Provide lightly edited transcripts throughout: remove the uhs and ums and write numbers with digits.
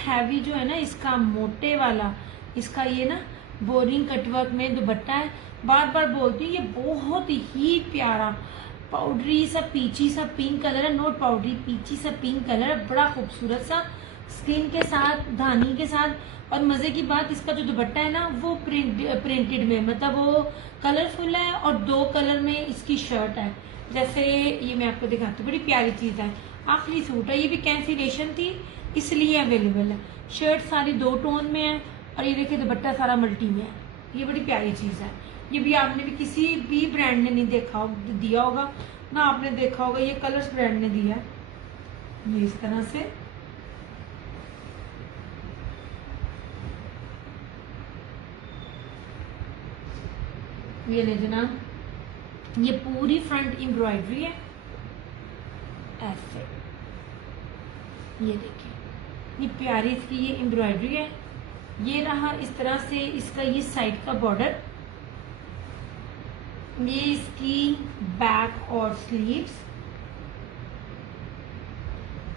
Heavy जो है ना इसका मोटे वाला, इसका ये ना बोरिंग कटवर्क में दुपट्टा है। बार बार बोलती हूँ, ये बहुत ही प्यारा पाउडरी सा पीची सा पिंक कलर है, नोट पाउडरी पीची सा पिंक कलर है, बड़ा खूबसूरत सा स्किन के साथ, धानी के साथ। और मजे की बात, इसका जो दुपट्टा है ना वो प्रिंटेड में, मतलब वो कलरफुल है और 2 कलर में इसकी शर्ट है। जैसे ये मैं आपको दिखाती हूँ, बड़ी प्यारी चीज है, आखिरी सूट है, ये भी कैंसिलेशन थी इसलिए अवेलेबल है। शर्ट सारी 2 टोन में है और ये देखिए दुपट्टा सारा मल्टी में है। ये बड़ी प्यारी चीज है, ये भी आपने भी किसी भी ब्रांड ने नहीं देखा दिया होगा ना, आपने देखा होगा, ये कलर्स ब्रांड ने दिया है। ये इस तरह से ये ले जनाब, ये पूरी फ्रंट एम्ब्रॉयडरी है ऐसे, ये देखिए ये प्यारी इसकी ये एम्ब्रॉयडरी है। ये रहा इस तरह से इसका ये साइड का बॉर्डर, ये इसकी बैक और स्लीव्स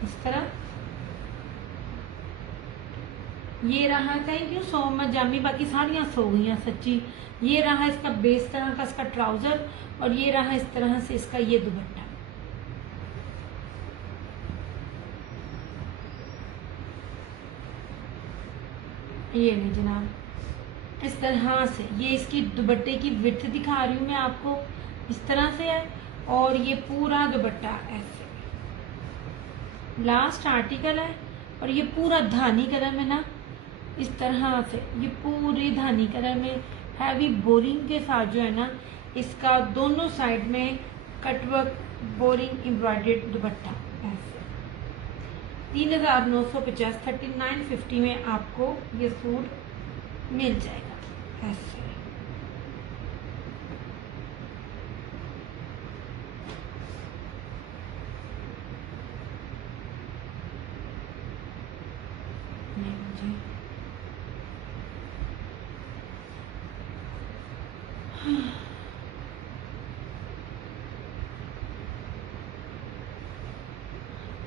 इस तरह। ये रहा, thank you so much Jami, बाकी साड़ियां सो गई हैं सच्ची। ये रहा इसका बेस तरह का इसका ट्राउजर और ये रहा इस तरह से इसका ये दुपट्टा। ये नहीं जनाब, इस तरह से ये इसकी दुपट्टे की विड्थ दिखा रही हूं मैं आपको, इस तरह से है। और ये पूरा दुपट्टा ऐसे लास्ट आर्टिकल है और ये पूरा धानी कलर में ना, इस तरह से ये पूरी धानी कलर में हैवी बोरिंग के साथ जो है ना, इसका दोनों साइड में कटवर्क बोरिंग एम्ब्रॉयडर्ड दुपट्टा ऐसे। 3950 3950 में आपको ये सूट मिल जाएगा ऐसे।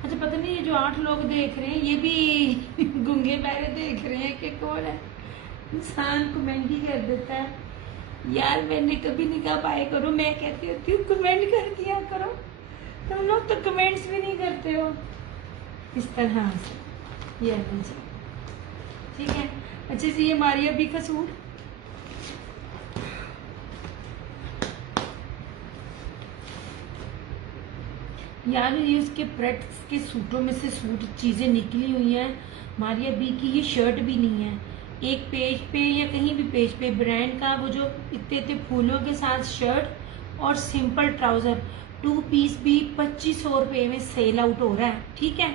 अच्छा पता नहीं ये जो 8 लोग देख रहे हैं ये भी गुंगे बहरे देख रहे हैं कि कौन है। इंसान कमेंट ही कर देता है यार, मैंने कभी नहीं कहा पाए करो, मैं कहती होती हूँ कमेंट कर दिया करो, तुम लोग तो कमेंट्स भी नहीं करते हो। इस तरह से ये ठीक है। अच्छे से ये मारिया बी का सूट, यार ये उसके प्रेट्स के सूटों में से सूट चीजें निकली हुई हैं। मारिया बी की ये शर्ट भी नहीं है, एक पेज पे या कहीं भी पेज पे ब्रांड का वो जो इतने इतने फूलों के साथ शर्ट और सिंपल ट्राउजर 2 पीस भी 2500 रुपये में सेल आउट हो रहा है। ठीक है,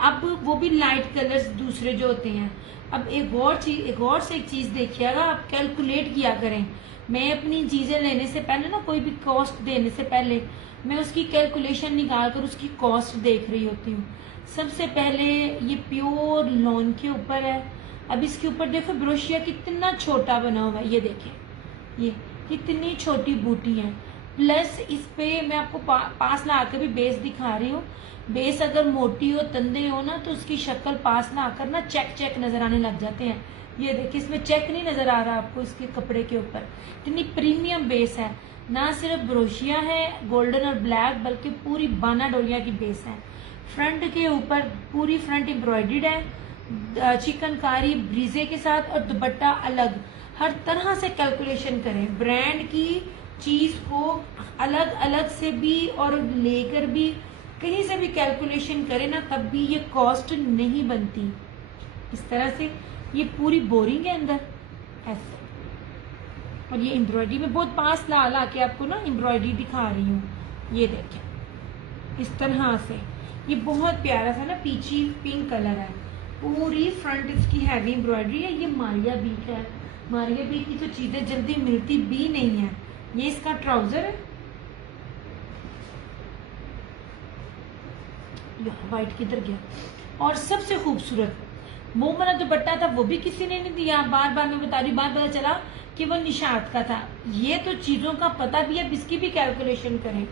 अब वो भी लाइट कलर्स दूसरे जो होते हैं। अब एक और से एक चीज देखिएगा, आप कैलकुलेट किया करें। मैं अपनी चीजें लेने से पहले ना, कोई भी कॉस्ट देने से पहले मैं उसकी कैलकुलेशन निकाल कर उसकी कॉस्ट देख रही होती हूँ। सबसे पहले ये प्योर लॉन के ऊपर है। अब इसके ऊपर देखो ब्रोशिया कितना छोटा बना हुआ है, ये देखिए ये कितनी छोटी बूटी है। प्लस इस पे मैं आपको पास ला कर भी बेस दिखा रही हूँ। बेस अगर मोटी हो, तंदे हो ना, तो उसकी शक्ल पास ला कर ना चेक नजर आने लग जाते हैं। ये देखिए इसमें चेक नहीं नजर आ रहा आपको इसके कपड़े के ऊपर। इतनी प्रीमियम बेस है, ना सिर्फ ब्रोशिया है गोल्डन और ब्लैक, बल्कि पूरी बाना डोरिया की बेस है। फ्रंट के ऊपर पूरी फ्रंट एम्ब्रॉयडर्ड है चिकनकारी ब्रीजे के साथ, और दुपट्टा अलग। हर तरह से कैलकुलेशन करें, ब्रांड की चीज को अलग अलग से भी और लेकर भी कहीं से भी कैलकुलेशन करें ना, तब भी ये कॉस्ट नहीं बनती। इस तरह से ये पूरी बोरिंग है अंदर ऐसे, और ये एम्ब्रॉयडरी में बहुत पास ला के आपको ना एम्ब्रॉयडरी दिखा रही हूँ। ये देखें इस तरह से, ये बहुत प्यारा सा ना पीची पिंक कलर है। पूरी फ्रंट इसकी हैवी एम्ब्रॉयडरी है। ये मारिया बी का है। मारिया बी की तो चीजें जल्दी मिलती भी नहीं है। ये इसका ट्राउजर है, व्हाइट किधर गया। और सबसे खूबसूरत वो वाला दुपट्टा था, वो भी किसी ने नहीं दिया। बार बार मैं बता रही हूँ, बार पता चला कि वो निशात का था। ये तो चीजों का पता भी है, इसकी भी कैलकुलेशन करें।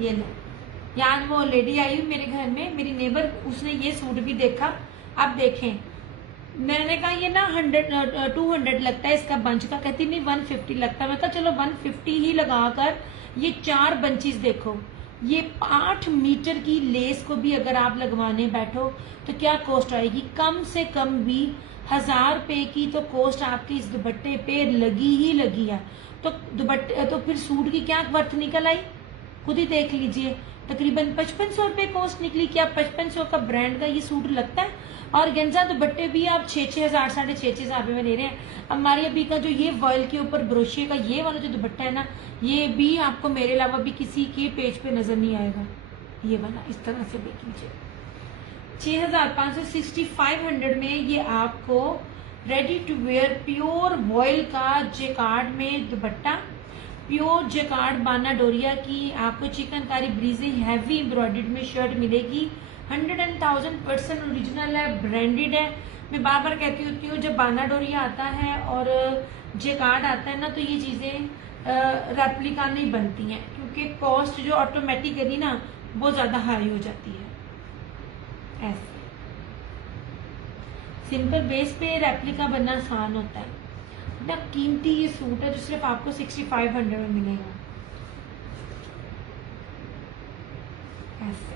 ये लो, यार वो लेडी आई हुई मेरे घर में, मेरी नेबर, उसने ये सूट भी देखा अब देखें, मैंने कहा ये ना 200 लगता है इसका बंच का, कहती नहीं 150 लगता है। मैं कहा चलो 150 ही लगाकर ये 4 बंचेस देखो, ये 8 मीटर की लेस को भी अगर आप लगवाने बैठो तो क्या कॉस्ट आएगी, कम से कम भी 1000 रुपए की तो कॉस्ट आपकी इस दुपट्टे पे लगी ही लगी है। तो दुपट्टे तो फिर सूट की क्या वर्थ निकल आई, खुद ही देख लीजिए। तकरीबन 5500 रुपए कॉस्ट निकली। क्या 5500 का ब्रांड का ये सूट लगता है? और गेंजा दुपट्टे भी आप 6-6 हजार 6.5 हजार रुपए में ले रहे हैं। हमारी अभी का जो ये वर्ल्ड के ऊपर ब्रोशिया का ये वाला जो दुपट्टा है ना, ये भी आपको मेरे अलावा भी किसी के पेज पे नजर नहीं आएगा। ये वाला इस तरह से देख लीजिए, 6500 में ये आपको ready to wear pure voile का जेकार्ड में दुपट्टा, प्योर जेकार्ड बाना डोरिया की आपको चिकनकारी ब्रीजी हैवी एम्ब्रॉयडर्ड में शर्ट मिलेगी। 100% ओरिजिनल है, ब्रांडेड है। मैं बार बार कहती होती हूँ, जब बाना डोरिया आता है और जेकार्ड आता है ना, तो ये चीज़ें रेप्लिका नहीं बनती हैं, क्योंकि कॉस्ट जो ऑटोमेटिकली ना बहुत ज़्यादा हाई हो जाती है। ऐसे सिंपल बेस पे रेप्लिका बनना आसान होता है ना। कीमती ये सूट है जो सिर्फ आपको 6500 में मिलेगा। ऐसे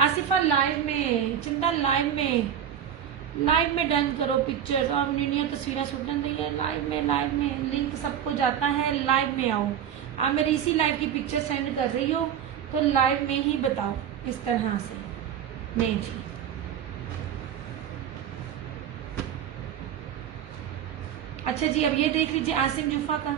आसिफा लाइव में, चिंता लाइव में डन करो पिक्चर्स और न्यूनिया तस्वीरें सुटन दी है। लाइव में लिंक सबको जाता है, लाइव में आओ। आप मेरी इसी लाइव की पिक्चर सेंड कर रही हो तो लाइव में ही बताओ इस तरह से। नहीं जी, अच्छा जी, अब ये देख लीजिए आसिम जुफा का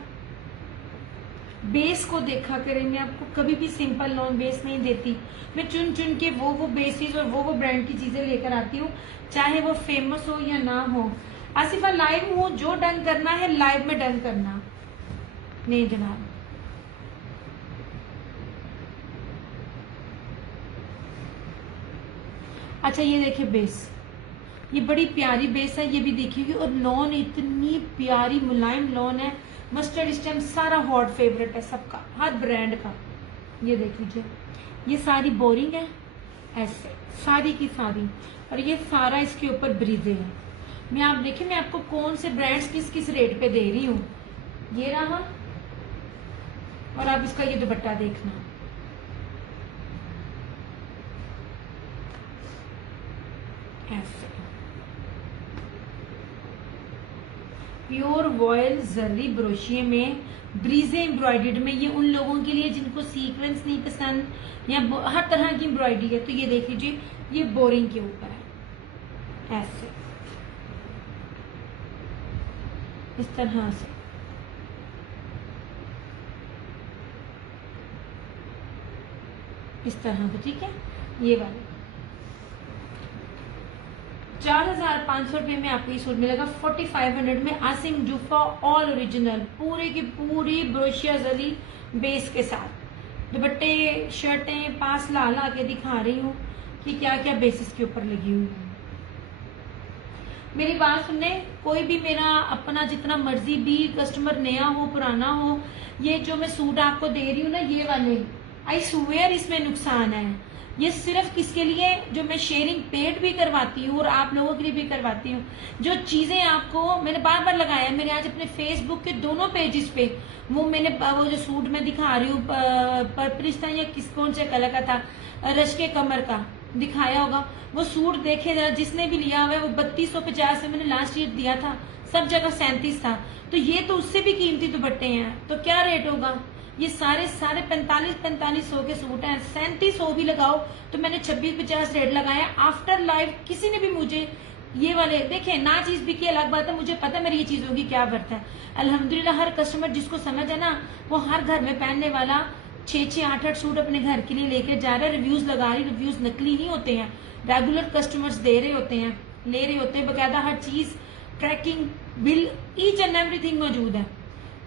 बेस को देखा करें। मैं आपको कभी भी सिंपल लॉन्ग बेस नहीं देती, मैं चुन चुन के वो बेसिस और वो ब्रांड की चीजें लेकर आती हूँ, चाहे वो फेमस हो या ना हो। आसिफा लाइव हो, जो डन करना है लाइव में डन करना। नहीं जनाब, अच्छा ये देखिए बेस, ये बड़ी प्यारी बेस है, ये भी देखिएगी। और लॉन इतनी प्यारी मुलायम लॉन है, मस्टर्ड इस टाइम सारा हॉट फेवरेट है सबका, हर ब्रांड का। ये देख लीजिए, ये सारी बोरिंग है ऐसे सारी की सारी, और ये सारा इसके ऊपर ब्रीजे है। मैं आप देखिए, मैं आपको कौन से ब्रांड्स किस किस रेट पे दे रही हूँ। ये रहा, और आप इसका ये दुपट्टा देखना, ऐसे प्योर वॉयल जरी ब्रोशिये में ब्रीजे एम्ब्रॉयडर्ड में। ये उन लोगों के लिए जिनको सीक्वेंस नहीं पसंद या हर तरह की एम्ब्रॉयडरी है, तो ये देख लीजिए, ये बोरिंग के ऊपर है ऐसे इस तरह से। इस तरह से, ठीक है। ये वाले 4500 रुपये में आपको ये सूट मिलेगा। 4500 में आसिम जुफा ऑल ओरिजिनल पूरे की पूरी ब्रोशिया जरी बेस के साथ दुपट्टे शर्टें पास ला के दिखा रही हूँ कि क्या क्या बेसिस के ऊपर लगी हुई है। मेरी बात सुनने, कोई भी मेरा अपना जितना मर्जी भी कस्टमर नया हो पुराना हो, ये जो मैं सूट आपको दे रही हूँ ना, ये वाले आई स्वेयर इसमें नुकसान है। ये सिर्फ किसके लिए, जो मैं शेयरिंग पेड भी करवाती हूँ और आप लोगों के लिए भी करवाती हूँ। जो चीजें आपको मैंने बार बार लगाया, मेरे आज अपने फेसबुक के दोनों पेजेस पे वो मैंने वो जो सूट मैं दिखा रही हूँ पर्पलिश था या किस कौन से कलर का था, रश्के कमर का दिखाया होगा। वो सूट देखे जरा, जिसने भी लिया हुआ है, वो 3250 में मैंने लास्ट ईयर दिया था, सब जगह 37 था। तो ये तो उससे भी कीमती दुपट्टे हैं, तो क्या रेट होगा। ये सारे 4500 के सूट हैं, 3700 भी लगाओ तो मैंने 2650 रेट लगाया। आफ्टर लाइव किसी ने भी मुझे ये वाले देखे ना, चीज बिकी अलग बात है, मुझे पता मेरी ये चीजों की क्या वर्थ है। अल्हम्दुलिल्लाह हर कस्टमर जिसको समझ है ना, वो हर घर में पहनने वाला 6-6, 8-8 सूट अपने घर के लिए लेके जा रहा है। रिव्यूज लगा रही, रिव्यूज नकली नहीं होते हैं, रेगुलर कस्टमर्स दे रहे होते हैं, ले रहे होते हैं, बकायदा हर चीज tracking bill each and everything मौजूद है।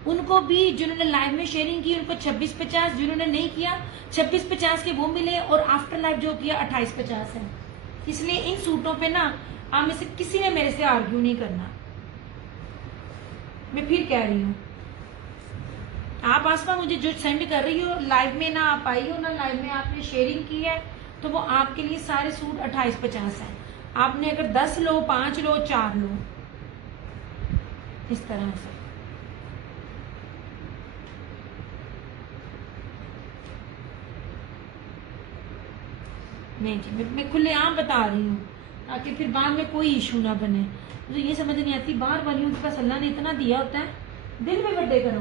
उनको भी जिन्होंने लाइव में शेयरिंग की उनको 2650, जिन्होंने नहीं किया 2650 के वो मिले, और आफ्टर लाइव जो किया 2850 है। इसलिए इन सूटों पे ना आप में से किसी ने मेरे से आर्ग्यू नहीं करना, मैं फिर कह रही हूँ। आप आसमा मुझे जो सेंड कर रही हो, लाइव में ना आप आई हो ना लाइव में आपने शेयरिंग की है, तो वो आपके लिए सारे सूट 2850 है। आपने अगर 10 लो, 5 लो, 4 लो, इस तरह से। नहीं जी, मैं खुलेआम बता रही हूँ ताकि फिर बाद में कोई इशू ना बने। मुझे ये समझ नहीं आती, बाहर वालियों के पास अल्लाह ने इतना दिया होता है, दिल में बर्थडे करो।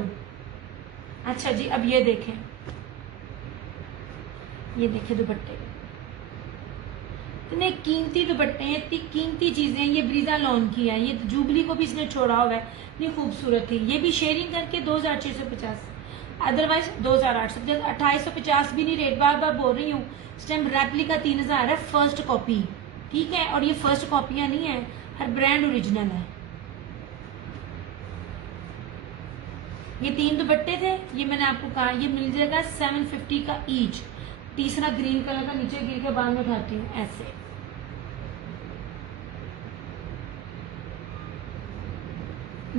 अच्छा जी, अब ये देखें, ये देखें दुपट्टे, इतने कीमती दुपट्टे हैं, इतनी कीमती चीजें हैं। ये ब्रीजा लॉन की है, ये जूबली को भी इसने छोड़ा हुआ है, इतनी खूबसूरत थी। ये भी शेयरिंग करके 2650, अदरवाइज 2850, 2850 भी नहीं रेट, बार बार बोल रही हूँ। इस टाइम रेप्लिका 3000 है, फर्स्ट कॉपी, ठीक है। और ये फर्स्ट कॉपियां नहीं है, हर ब्रांड ओरिजिनल है। ये 3 दुपट्टे थे, ये मैंने आपको कहा ये मिल जाएगा 750 का ईच। तीसरा ग्रीन कलर का नीचे गिर के बाद में उठाती हूँ ऐसे।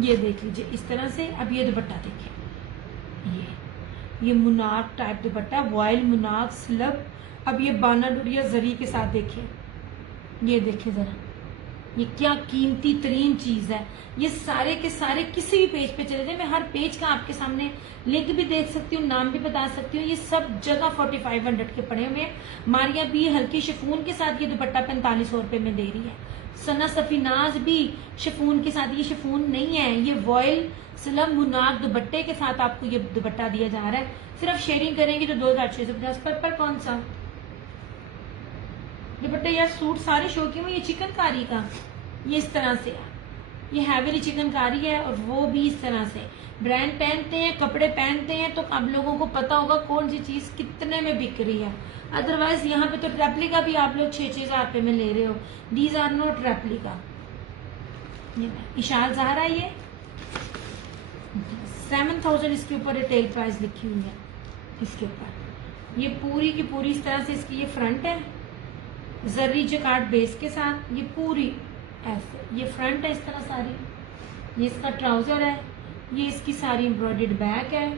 ये देख लीजिए इस तरह से। अब ये दुपट्टा देखिए, ये मुनाक टाइप दुपट्टा, वॉयल मुनाक स्लब। अब ये बाना डुरिया जरी के साथ देखिए, ये देखिए जरा, ये क्या कीमती तरीन चीज है। ये सारे के सारे किसी भी पेज पे चले जाए, मैं हर पेज का आपके सामने लिंक भी देख सकती हूँ, नाम भी बता सकती हूँ। ये सब जगह 4500 के पड़े हुए हैं। मारिया भी हल्की शिफून के साथ ये दुपट्टा 4500 रुपए में दे रही है। सना सफीनाज भी शिफून के साथ, ये शिफून नहीं है, ये वॉयल स्लब मुनाक दुपट्टे के साथ आपको ये दुपट्टा दिया जा रहा है। सिर्फ शेयरिंग करेंगे तो 2650 पर कौन सा दुपट्टे। यार सूट सारे शो किए हुए, ये चिकनकारी का, ये इस तरह से है, ये हैवी चिकनकारी है, और वो भी इस तरह से। ब्रांड पहनते हैं, कपड़े पहनते हैं, तो अब लोगों को पता होगा कौन सी चीज कितने में बिक रही है। अदरवाइज यहाँ पे तो रेप्लिका भी आप लोग 6-6 रुपए में ले रहे हो। These are not replica. Ishal Zahra, ये 7000 इसके ऊपर रिटेल प्राइस लिखी हुई है। इसके ऊपर ये पूरी की पूरी इस तरह से इसकी ये फ्रंट है, जर्री जकार्ड बेस के साथ, ये पूरी ऐसे, ये फ्रंट है इस तरह सारी, ये इसका ट्राउजर है, ये इसकी सारी एम्ब्रॉयडर्ड बैक है,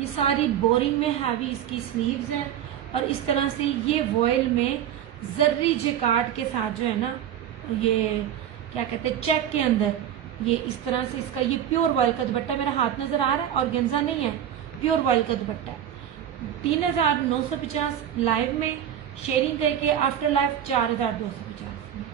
ये सारी बोरिंग में हैवी इसकी स्लीव्स है, और इस तरह से ये वॉयल में जर्री जकार्ड के साथ जो है ना, ये क्या कहते हैं चेक के अंदर, ये इस तरह से इसका ये प्योर वॉयल का दुपट्टा, मेरा हाथ नजर आ रहा है, ऑर्गेन्जा नहीं है, प्योर वॉयल का दुपट्टा है। 3950 लाइव में, शेयरिंग करके आफ्टर लाइव 4250 में।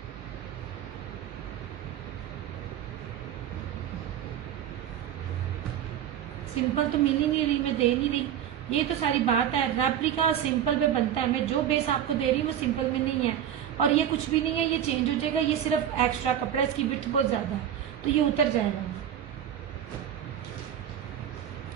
सिंपल तो मिल ही नहीं रही, मैं दे नहीं रही, ये तो सारी बात है। रेप्लिका सिंपल पे बनता है, मैं जो बेस आपको दे रही हूँ वो सिंपल में नहीं है, और ये कुछ भी नहीं है, ये चेंज हो जाएगा, ये सिर्फ एक्स्ट्रा कपड़ा, इसकी विड्थ बहुत ज्यादा है तो ये उतर जाएगा।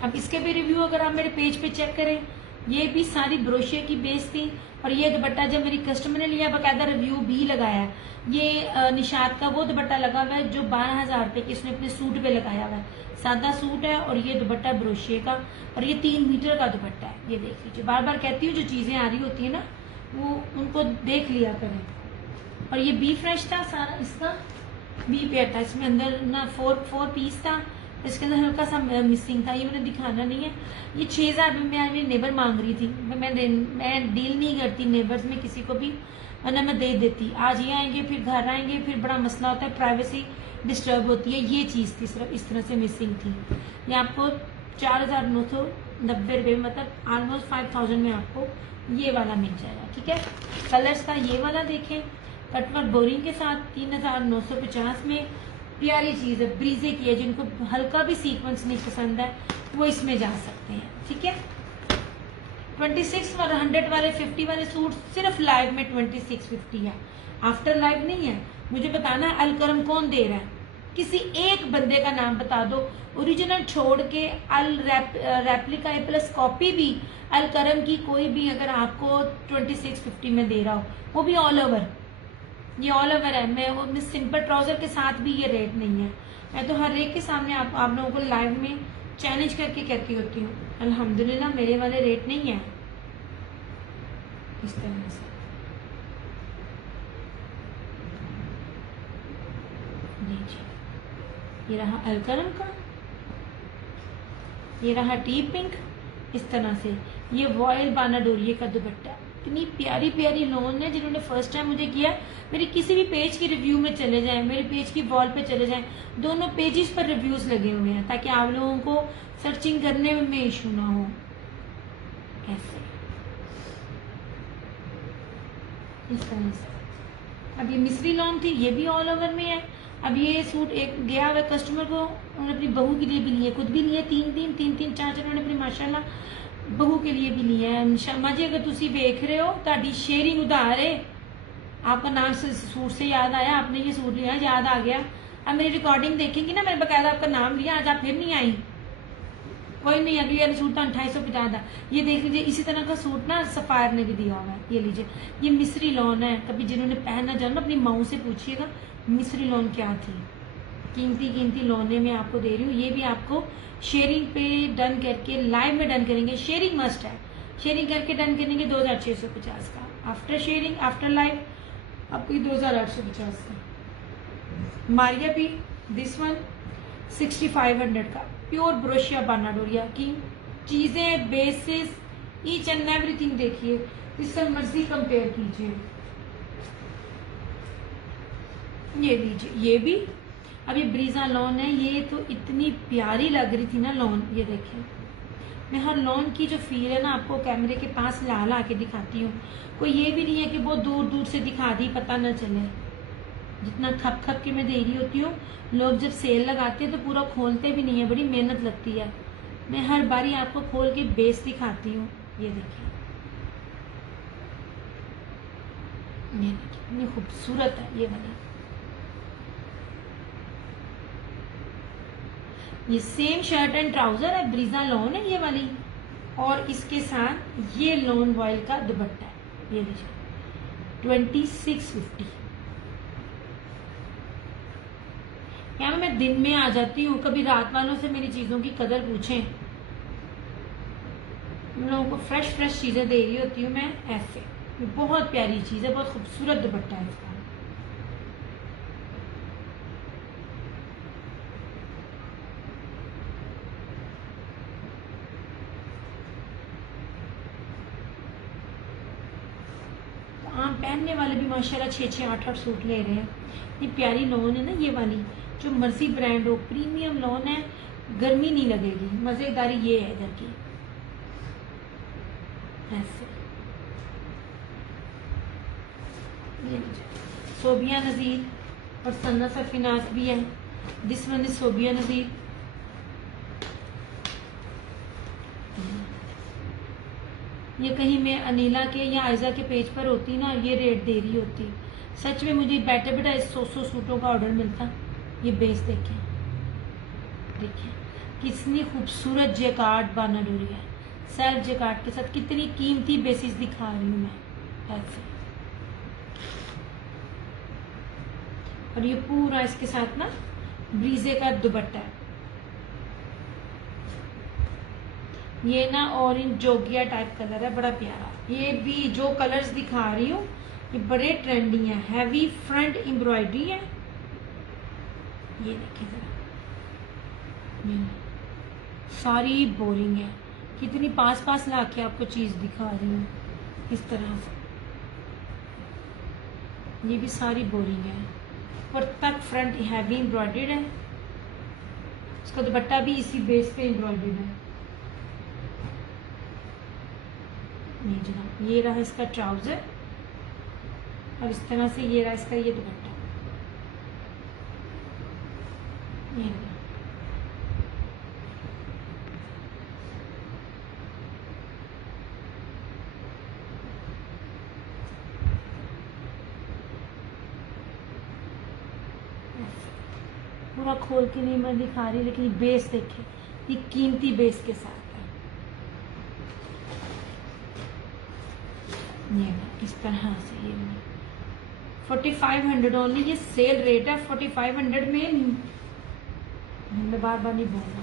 अब इसके भी रिव्यू अगर आप मेरे पेज पे चेक करें, ये भी सारी ब्रोशिया की बेस थी, और ये दुपट्टा जब मेरी कस्टमर ने लिया बाकायदा रिव्यू भी लगाया। ये निशात का वो दुपट्टा लगा हुआ है जो 12000 रुपए की इसने अपने सूट पे लगाया हुआ है, सादा सूट है, और ये दुपट्टा ब्रोशिया का, और ये 3 मीटर का दुपट्टा है। ये देख लीजिए, बार बार कहती हूँ जो चीजें आ रही होती है ना वो उनको देख लिया करें। और ये बी फ्रेश था सारा, इसका बी पेयर था, इसमें अंदर ना 4 पीस था, इसके अंदर हल्का सा मिसिंग था, ये मैंने दिखाना नहीं है। ये 6000 में मेरी नेबर मांग रही थी, मैं डील नहीं करती नेबर्स में किसी को भी, वरना मैं दे देती। आज ये आएंगे फिर घर आएंगे, फिर बड़ा मसला होता है, प्राइवेसी डिस्टर्ब होती है। ये चीज़ थी सिर्फ इस तरह से मिसिंग थी। ये आपको 4990 रुपये, मतलब ऑलमोस्ट 5000 में आपको ये वाला मिल जाएगा, ठीक है। कलर्स का ये वाला देखें, कटवर्क बोरिंग के साथ 3950 में, प्यारी चीज है, ब्रीजे की है, जिनको हल्का भी सीक्वेंस नहीं पसंद है वो इसमें जा सकते हैं, ठीक है। 26 और 100 वाले 50 वाले सूट सिर्फ लाइव में 2650 है, आफ्टर लाइव नहीं है। मुझे बताना है अलकरम कौन दे रहा है, किसी एक बंदे का नाम बता दो, ओरिजिनल छोड़ के अल रेप्लिका प्लस कॉपी भी अलकरम की कोई भी अगर आपको 2650 में दे रहा हो, वो भी ऑल ओवर, ये ऑल ओवर है। मैं सिंपल ट्राउजर के साथ भी ये रेट नहीं है। मैं तो हर एक के सामने आप लोगों को लाइव में चैलेंज करके कहती होती हूँ, अल्हम्दुलिल्लाह मेरे वाले रेट नहीं है इस तरह से। ये जी, ये रहा हल्का रंग का, ये रहा टी पिंक। इस तरह से ये वॉयल बाना डोरिये का दुपट्टा, इतनी प्यारी प्यारी लोन है। जिन्होंने फर्स्ट टाइम मुझे किया, मेरे किसी भी पेज की रिव्यू में चले जाएं, मेरे पेज की वॉल पे चले जाएं, दोनों पेजेस पर रिव्यूज लगे हुए हैं ताकि आप लोगों को सर्चिंग करने में इशू ना हो। ऐसे इस तरह से। अब ये मिस्री लॉन थी, ये भी ऑल ओवर में है। अब ये सूट एक गया हुआ कस्टमर को, उन्होंने अपनी बहू के लिए भी लिए, खुद भी लिए, तीन चार उन्होंने अपनी माशाल्लाह बहू के लिए भी लिया है। शर्मा जी अगर तुसी देख रहे हो, ताड़ी शेयरिंग उधार है। आपका नाम सूट से याद आया, आपने ये सूट लिया, याद आ गया। अब मेरी रिकॉर्डिंग देखेंगी ना, मैंने बकायदा आपका नाम लिया, आज आप फिर नहीं आई। कोई नहीं, अगली वाली सूट तो 2850 था। ये देख लीजिए, इसी तरह का सूट ना सफायर ने भी दिया हुआ है, ये लीजिए। ये मिस्री लॉन है, कभी जिन्होंने पहनना जाना अपनी माऊ से पूछिएगा मिस्री लॉन क्या थी। कीमती लोने में आपको दे रही हूँ। ये भी आपको शेयरिंग पे डन करके लाइव में डन करेंगे, शेयरिंग मस्ट है, शेयरिंग करके डन करेंगे 2650 का। आफ्टर शेयरिंग आफ्टर लाइव आपको 2850 का। मारिया भी दिस वन 6500 का, प्योर ब्रोशिया बाना डोरिया की चीजें, बेसिस, ईच एंड एवरीथिंग देखिए, जिससे मर्जी कंपेयर कीजिए। ये लीजिए, ये भी अभी ब्रीजा लॉन है। ये तो इतनी प्यारी लग रही थी ना लॉन, ये देखिए। मैं हर लॉन की जो फील है ना आपको कैमरे के पास ला के दिखाती हूँ। कोई ये भी नहीं है कि बहुत दूर दूर से दिखा दी पता न चले। जितना खप के मैं दे रही होती हूँ, लोग जब सेल लगाते हैं तो पूरा खोलते भी नहीं है, बड़ी मेहनत लगती है। मैं हर बारी आपको खोल के बेस दिखाती हूँ। ये देखिए, ये देखिए इतनी खूबसूरत है ये वाली। ये सेम शर्ट एंड ट्राउजर है, ब्रीजा लॉन है ये वाली, और इसके साथ ये लॉन वॉयल का दुपट्टा है। ये लीजिए 2650। यहाँ मैं दिन में आ जाती हूँ, कभी रात वालों से मेरी चीजों की कदर पूछें। उन लोगों को फ्रेश चीजें दे रही होती हूँ मैं ऐसे। बहुत प्यारी चीज है, बहुत खूबसूरत दुपट्टा है इसका। आम पहनने वाले भी माशाल्लाह 6-8 सूट ले रहे हैं। ये प्यारी लॉन है ना ये वाली, जो मर्जी ब्रांड हो, प्रीमियम लॉन है, गर्मी नहीं लगेगी। मजेदारी ये है इधर की। ऐसे ये सोबिया नज़ीर और सन्ना सफिनास भी है। दिस वन इज सोबिया नज़ीर। ये कहीं मैं अनीला के या आयजा के पेज पर होती ना, ये रेट दे रही होती। सच में मुझे बैठे बैठा 100 सूटों का ऑर्डर मिलता। ये बेस देखें, देखिए कितनी खूबसूरत जैकार्ड बाना डोरी है, सेल्फ जैकार्ड के साथ। कितनी कीमती बेसिस दिखा रही हूँ मैं ऐसे। और ये पूरा इसके साथ ना ब्रीजे का दुपट्टा है। ये ना ऑरेंज जोगिया टाइप कलर है, बड़ा प्यारा। ये भी जो कलर्स दिखा रही हूँ ये बड़े ट्रेंडिंग है। हैवी फ्रंट एम्ब्रॉयडरी है। ये देखिए जरा, ये सारी बोरिंग है। कितनी पास ला के आपको चीज दिखा रही हूँ इस तरह से। ये भी सारी बोरिंग है, पर तक फ्रंट हैवी एम्ब्रॉयडर्ड है। इसका दुपट्टा भी इसी बेस पे एम्ब्रॉयडर्ड है। ये जनाब, ये रहा इसका ट्राउजर, और इस तरह से ये रहा इसका ये दुपट्टा। ये पूरा खोल के नहीं मैं दिखा रही, लेकिन बेस देखे, ये कीमती बेस के साथ है। ये इस तरह से ये 4500 ओनली। ये सेल रेट है। 4500 में मैं बार नहीं बोलना।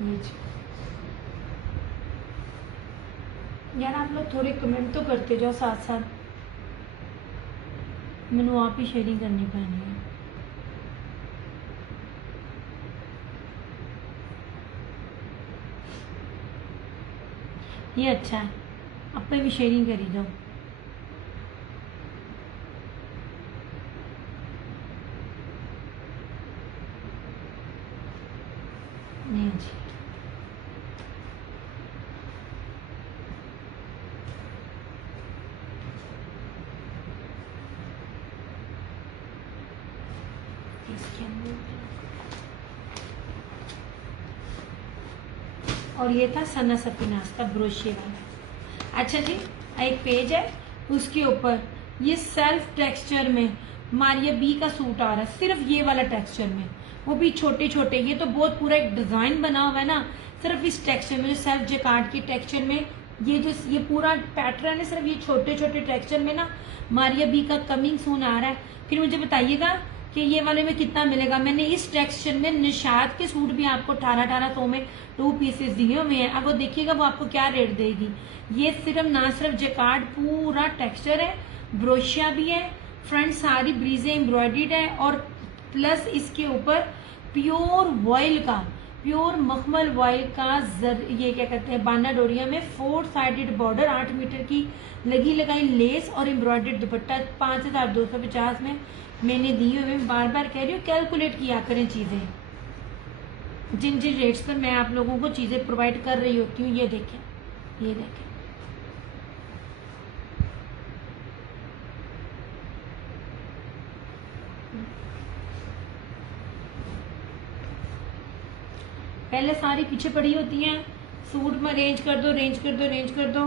ये जी। यार आप लोग थोड़े कमेंट तो करते जाओ साथ साथ, मैंने आप ही शेयरिंग करनी पैनी है। ये अच्छा है, आप भी शेयरिंग करी जाओ। नहीं जी, इसके अंदर और ये था सना सफीनास का ब्रोशियर वाला। अच्छा जी, एक पेज है उसके ऊपर ये सेल्फ टेक्सचर में मारिया बी का सूट आ रहा है, सिर्फ ये वाला टेक्सचर में, वो भी छोटे छोटे। ये तो बहुत पूरा एक डिजाइन बना हुआ है ना, सिर्फ इस टेक्सचर में, जो सेल्फ जेकार्ड के टेक्सचर में ये पूरा पैटर्न है, सिर्फ ये छोटे छोटे टेक्सचर में ना मारिया बी का कमिंग सून आ रहा है। फिर मुझे बताइएगा कि ये वाले में कितना मिलेगा। मैंने इस टेक्सचर में निशात के सूट भी आपको 1800 में 2 पीसेस दिए हुए हैं। अब वो देखिएगा वो आपको क्या रेट देगी। ये सिर्फ ना सिर्फ जेकार्ड पूरा टेक्सचर है, ब्रोशिया भी है, फ्रंट सारी ब्रीजे एम्ब्रॉयडर्ड है, और प्लस इसके ऊपर प्योर वॉयल का, प्योर मखमल वॉयल का ये क्या कहते हैं बाना डोरिया में 4 साइडेड बॉर्डर, 8 मीटर की लगी लगाई लेस और एम्ब्रॉयडर्ड दुपट्टा 5250 में मैंने दिए हुए। बार बार कह रही हूँ कैलकुलेट किया करें चीजें, जिन जिन रेट्स पर मैं आप लोगों को चीजें प्रोवाइड कर रही होती हूँ। ये देखें, ये देखें, पहले सारी पीछे पड़ी होती हैं, सूट में अरेंज कर दो, अरेंज कर दो, अरेंज कर दो।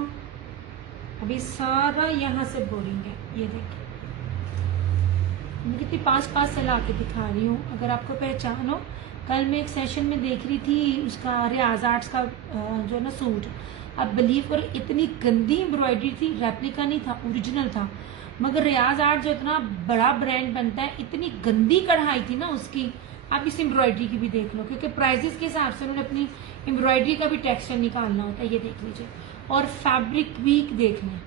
अभी सारा यहाँ से बोरिंग है। ये देखिए मैं कितनी पास पास से ला के दिखा रही हूँ, अगर आपको पहचानो। कल मैं एक सेशन में देख रही थी उसका रियाज आर्ट्स का जो है ना सूट, अब बिलीव करो इतनी गंदी एम्ब्रॉयडरी थी, रेप्लिका नहीं था, ओरिजिनल था। मगर रियाज आर्ट जो इतना बड़ा ब्रांड बनता है, इतनी गंदी कढ़ाई थी ना उसकी। आप इस एम्ब्रॉयडरी की भी देख लो, क्योंकि प्राइजेस के हिसाब से उन्होंने अपनी एम्ब्रॉयडरी का भी टेक्सचर निकालना होता है। ये देख लीजिए, और फैब्रिक भी देख लें,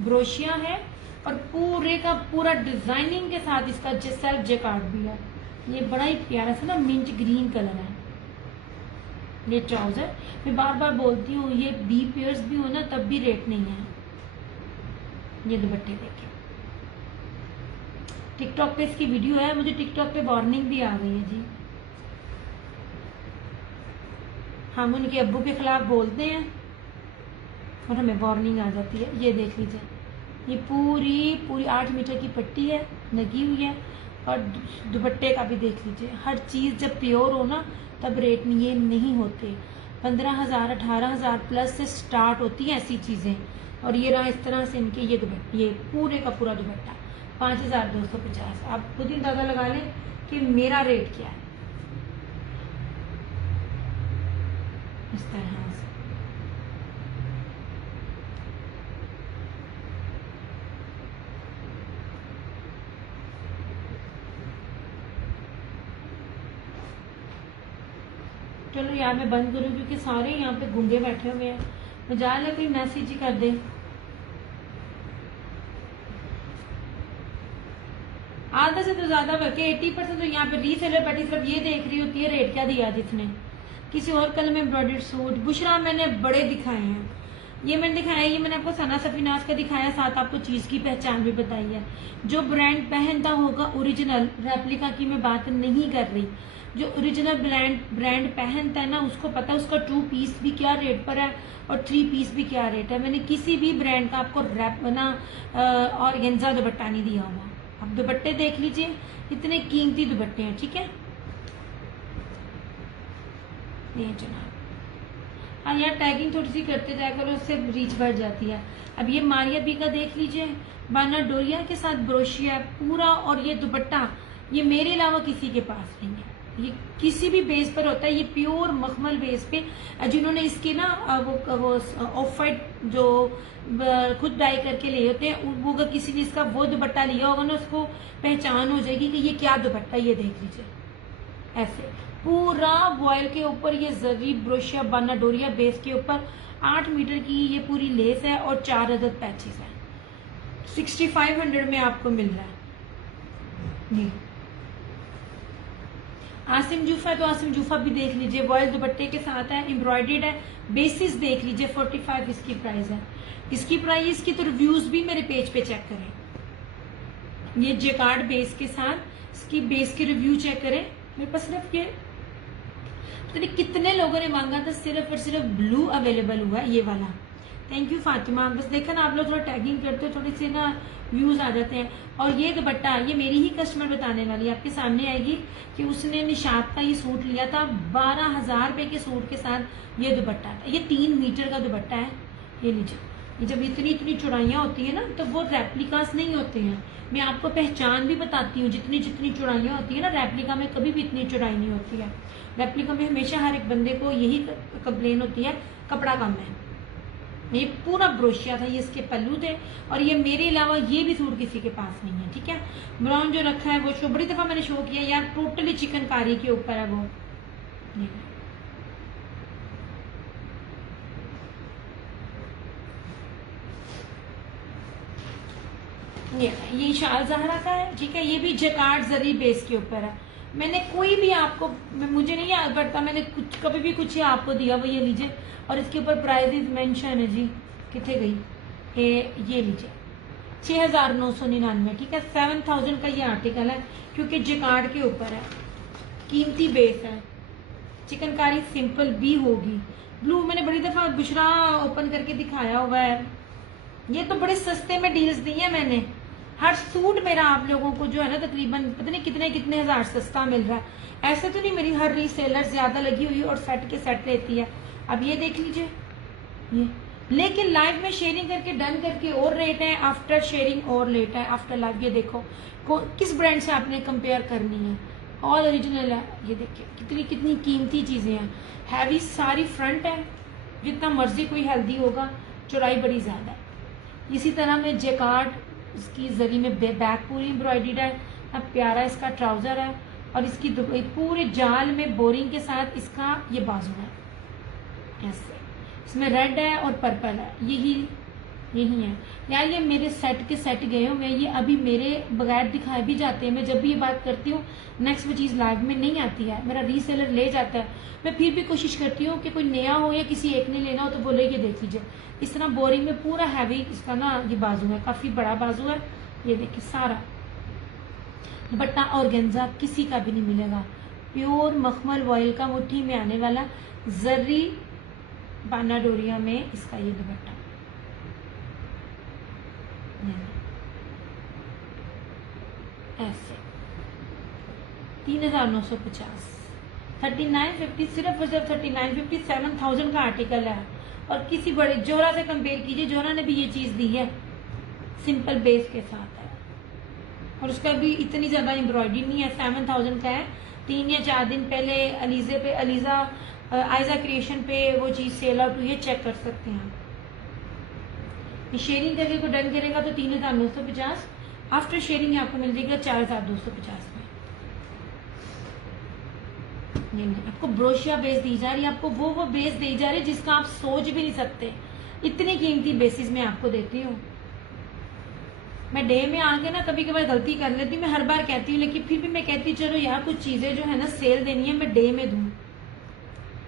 ब्रोशिया है और पूरे का पूरा डिजाइनिंग के साथ इसका सेल्फ जेकार्ड भी है। ये बड़ा ही प्यारा सा ना मिंट ग्रीन कलर है। ये ट्राउजर मैं बार बार बोलती हूँ, ये बी पेयर्स भी हो ना तब भी रेट नहीं है। ये दुपट्टे देखे, टिकटॉक पे इसकी वीडियो है, मुझे टिकटॉक पे वार्निंग भी आ गई है जी। हम उनके अब्बू के खिलाफ बोलते हैं और हमें वार्निंग आ जाती है। ये देख लीजिए, ये पूरी 8 मीटर की पट्टी है, लगी हुई है, और दुपट्टे का भी देख लीजिए। हर चीज जब प्योर हो ना तब रेट ये नहीं होते। 15,000 18,000 प्लस से स्टार्ट होती है ऐसी चीजें। और ये रहा इस तरह से इनके ये दुपट्टे, ये पूरे का पूरा दुपट्टा 5,250। आप खुद ही अंदाजा लगा लें कि मेरा रेट क्या है। इस तरह से चलो यार मैं बंद करूँ, क्योंकि सारे यहाँ पे गूंगे बैठे हुए हैं। मजाल है कोई मैसेज ही कर दे। आधा से तो ज्यादा बल्कि 80% तो यहाँ पे रीसेलर पार्टी सिर्फ ये देख रही होती है रेट क्या दिया जिसने। किसी और कलर में एम्ब्रॉयडर्ड सूट बुशरा मैंने बड़े दिखाए हैं, ये मैंने दिखाया, ये मैंने आपको सना सफीनास का दिखाया, साथ आपको चीज की पहचान भी बताई है। जो ब्रांड पहनता होगा ओरिजिनल, रेप्लिका की मैं बात नहीं कर रही, जो ओरिजिनल ब्रांड पहनता है ना उसको पता है उसका 2 पीस भी क्या रेट पर है और 3 पीस भी क्या रेट है। मैंने किसी भी ब्रांड का आपको और गेंजा दुपट्टा नहीं दिया हुआ। आप दुपट्टे देख लीजिए, इतने कीमती दुपट्टे हैं। ठीक है, ये जनाब, हाँ यार टैगिंग थोड़ी सी करते जाया करो, उससे रीच बढ़ जाती है। अब ये मारिया बी का देख लीजिए, बाना डोरिया के साथ ब्रोशिया पूरा, और ये दुपट्टा ये मेरे अलावा किसी के पास नहीं है। ये किसी भी बेस पर होता है, ये प्योर मखमल बेस पे। जिन्होंने इसके ना वो ऑफ वाइट जो खुद डाई करके ले होते हैं, वो अगर किसी ने इसका वो दुपट्टा लिया होगा ना उसको पहचान हो जाएगी कि ये क्या दुपट्टा। ये देख लीजिए, ऐसे पूरा वॉयल के ऊपर ये जरी ब्रोशिया बाना डोरिया बेस के ऊपर 8 मीटर की ये पूरी लेस है और 4 अदद पैचेस है। 6500 में आपको मिल रहा है। ये आसिम जूफा है तो आसिम जूफा भी देख लीजिए, वॉयल दुपट्टे के साथ है, एम्ब्रॉयडर्ड है, बेसिस देख लीजिए। 45 इसकी प्राइस है। इसकी प्राइस, इसकी तो रिव्यूज भी मेरे पेज पे चेक करें। ये जेकार्ड बेस के साथ इसकी बेस के रिव्यू चेक करें। मेरे पास सिर्फ ये पता नहीं कितने लोगों ने मांगा था, सिर्फ और सिर्फ ब्लू अवेलेबल हुआ है ये वाला। Thank you Fatima. बस देखा ना आप लोग थोड़ा टैगिंग करते हो, थोड़ी सी ना व्यूज आ जाते हैं। और ये दुपट्टा ये मेरी ही कस्टमर बताने वाली आपके सामने आएगी कि उसने निशात का ये सूट लिया था 12,000 रुपए के सूट के साथ। ये दुपट्टा था, ये 3 मीटर का दुपट्टा है। ये लीजिए, ये जब इतनी इतनी चौड़ाइयाँ होती है ना तो वो रेप्लिकास नहीं होते हैं। मैं आपको पहचान भी बताती हूँ, जितनी जितनी चौड़ाइयाँ होती है ना रेप्लिका में कभी भी इतनी चौड़ाई नहीं होती है। रेप्लिका में हमेशा हर एक बंदे को यही कंप्लेन होती है, कपड़ा कम है। ये पूरा ब्रोशिया था, ये इसके पल्लू थे, और ये मेरे अलावा ये भी सूट किसी के पास नहीं है। ठीक है, ब्राउन जो रखा है वो शो बड़ी दफा मैंने शो किया यार, टोटली चिकनकारी के ऊपर है वो। ये शाल जहरा का है। ठीक है, ये भी जकार्ड जरी बेस के ऊपर है। मैंने कोई भी आपको, मुझे नहीं याद पड़ता मैंने कुछ कभी भी कुछ आपको दिया वो ये लीजिए। और इसके ऊपर प्राइजेस मेंशन है जी, कितने गई ये लीजिए 6,999। ठीक है, 7,000 का ये आर्टिकल है क्योंकि जकार्ड के ऊपर है, कीमती बेस है, चिकनकारी सिंपल भी होगी। ब्लू मैंने बड़ी दफा बुशरा ओपन करके दिखाया हुआ है। ये तो बड़े सस्ते में डील्स दी है मैंने। हर सूट मेरा आप लोगों को जो है ना तकरीबन पता नहीं कितने कितने हजार सस्ता मिल रहा है। ऐसे तो नहीं मेरी हर रीसेलर ज्यादा लगी हुई और सेट के सेट लेती है। अब ये देख लीजिए ये, लेकिन लाइव में शेयरिंग करके डन करके और रेट है, आफ्टर शेयरिंग और रेट है। आफ्टर लाइव ये देखो किस ब्रांड से आपने कंपेयर करनी है, ऑल ओरिजिनल है। ये देखिए कितनी कितनी कीमती चीजें हैं। हैवी सारी फ्रंट है, जितना मर्जी कोई हेल्दी होगा, चौड़ाई बड़ी ज्यादा है। इसी तरह में जेकार्ड इसकी जरी में बैक पूरी एम्ब्रॉयडर्ड है। अब प्यारा इसका ट्राउजर है और इसकी पूरे जाल में बोरिंग के साथ इसका ये बाजू है। ऐसे इसमें रेड है और पर्पल है, यही है यार। ये मेरे सेट के सेट गए हुए हैं, ये अभी मेरे बगैर दिखाए भी जाते हैं। मैं जब भी ये बात करती हूँ नेक्स्ट वो चीज़ लाइव में नहीं आती है, मेरा रीसेलर ले जाता है। मैं फिर भी कोशिश करती हूँ कि कोई नया हो या किसी एक ने लेना हो तो बोले ये देख लीजिए। इस तरह बोरिंग में पूरा हैवी इसका ना ये बाजू है, काफी बड़ा बाजू है। ये देखिए सारा दुपट्टा ऑर्गेन्जा किसी का भी नहीं मिलेगा। प्योर मखमल वॉयल का मुट्ठी में आने वाला जरी बाना डोरिया में इसका ये दुपट्टा। ऐसे 3,950, 3950 सिर्फ और सिर्फ 3950, 7,000 का आर्टिकल है। और किसी बड़े जोहरा से कंपेयर कीजिए, जोहरा ने भी ये चीज दी है, सिंपल बेस के साथ है और उसका भी इतनी ज्यादा एम्ब्रॉयडरी नहीं है। 7,000 का है। 3 या 4 दिन पहले अलीजा आयजा क्रिएशन पे वो चीज सेल आउट हुई है, चेक कर सकते हैं। शेयरिंग करके को डन करेगा तो 3,950, आफ्टर शेयरिंग आपको मिल जाएगा 4,250 में। आपको ब्रोशिया बेस दी जा रही है, आपको वो बेस दी जा रही है जिसका आप सोच भी नहीं सकते। इतनी कीमती बेसिस में आपको देती हूँ। मैं डे में आके ना कभी कभार गलती कर लेती हूँ, मैं हर बार कहती हूँ, लेकिन फिर भी मैं कहती हूँ चलो यार कुछ चीजें जो है ना सेल देनी है मैं डे में दूँ।